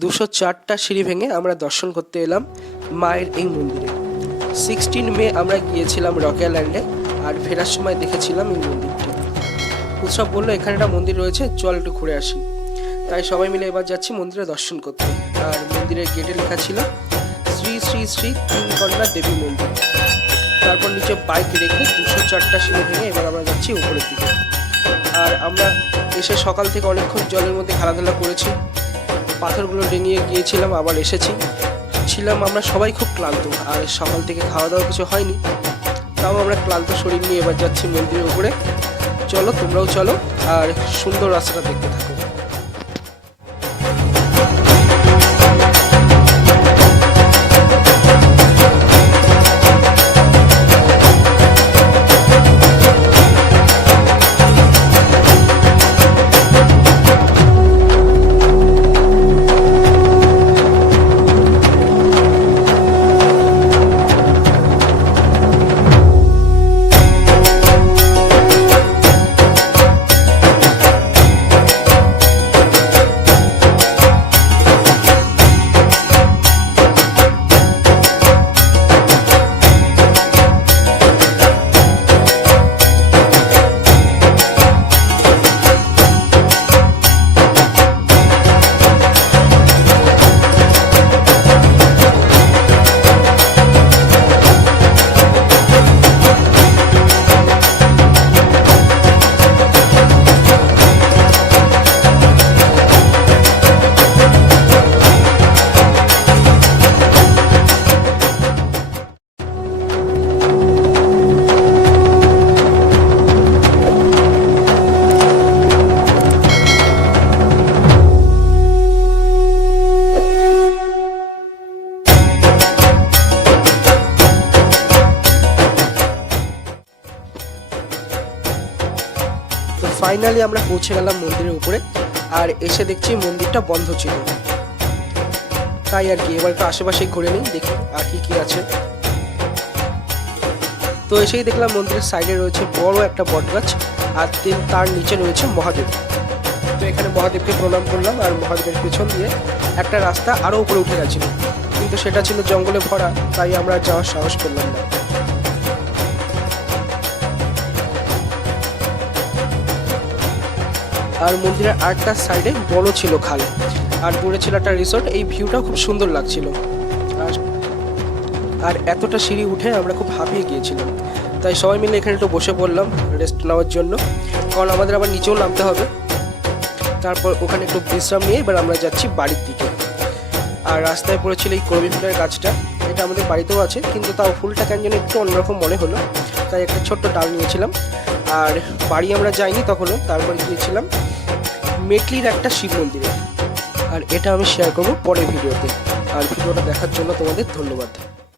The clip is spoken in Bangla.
দুশো চারটা সিঁড়ি ভেঙে আমরা দর্শন করতে এলাম মায়ের এই মন্দিরে। সিক্সটিন মে আমরা গিয়েছিলাম রকেল্যান্ডে আর ফেরার সময় দেখেছিলাম এই মন্দিরটি। উৎসব বলল, এখানে একটা মন্দির রয়েছে, চল একটু ঘুরে আসি। তাই সবাই মিলে এবার যাচ্ছি মন্দিরে দর্শন করতে। আর মন্দিরের গেটে লেখা ছিল, শ্রী শ্রী শ্রী তিনকন্যা দেবী মন্দির। তারপর নিচে বাইক রেখে দুশো চারটা সিঁড়ি ভেঙে এবার আমরা যাচ্ছি উপরের দিকে। আর আমরা এসে সকাল থেকে অনেকক্ষণ জলের মধ্যে খেলাধুলা করেছি। পাথরগুলো ডেঙিয়ে গিয়েছিলাম, আবার এসেছি। ছিলাম আমরা সবাই খুব ক্লান্ত, আর সকাল থেকে খাওয়া দাওয়া কিছু হয়নি। তাও আমরা ক্লান্ত শরীর নিয়ে এবার যাচ্ছি মন্দিরের উপরে। চলো, তোমরাও চলো, আর সুন্দর রাস্তাটা দেখতে থাকো। ফাইনালি আমরা পৌঁছে গেলাম মন্দিরের উপরে, আর এসে দেখছি মন্দিরটা বন্ধ ছিল। তাই আর কি, এবার একটু আশেপাশে ঘুরে নিই, দেখি আর কি কি আছে। তো এসেই দেখলাম মন্দিরের সাইডে রয়েছে বড় একটা বটগাছ, আর তিন, তার নিচে রয়েছে মহাদেব। তো এখানে মহাদেবকে প্রণাম করলাম, আর মহাদেবের পেছন দিয়ে একটা রাস্তা আরও উপরে উঠে গেছিল। কিন্তু সেটা ছিল জঙ্গলে ভরা, তাই আমরা যাওয়ার সাহস করলাম না। আর মন্দিরের আরেকটা সাইডে বড় ছিল খাল। আর দূরে ছিল একটা রিসোর্ট এই ভিউটাও খুব সুন্দর লাগছিল। আর আর এতটা সিঁড়ি উঠে আমরা খুব হাঁপিয়ে গিয়েছিলাম। তাই সবাই মিলে এখানে একটু বসে পড়লাম রেস্ট নেওয়ার জন্য। কারণ আমাদের আবার নিচেও নামতে হবে। তারপর ওখানে একটু বিশ্রাম নিয়ে এবার আমরা যাচ্ছি বাড়ির দিকে। আর রাস্তায় পড়েছিল এই করবি ফুলের গাছটা। এটা আমাদের বাড়িতেও আছে, কিন্তু তাও ফুলটা কেন যেন একটু অন্যরকম মনে হলো। তাই একটা ছোট্ট ডাল নিয়েছিলাম। আর বাড়ি আমরা যাইনি তখনও, তারপরে গিয়েছিলাম। মেটলির একটা শিব মন্দিরে। আর এটা আমি শেয়ার করব পরের ভিডিওতে। আর ভিডিওটা দেখার জন্য তোমাদের ধন্যবাদ।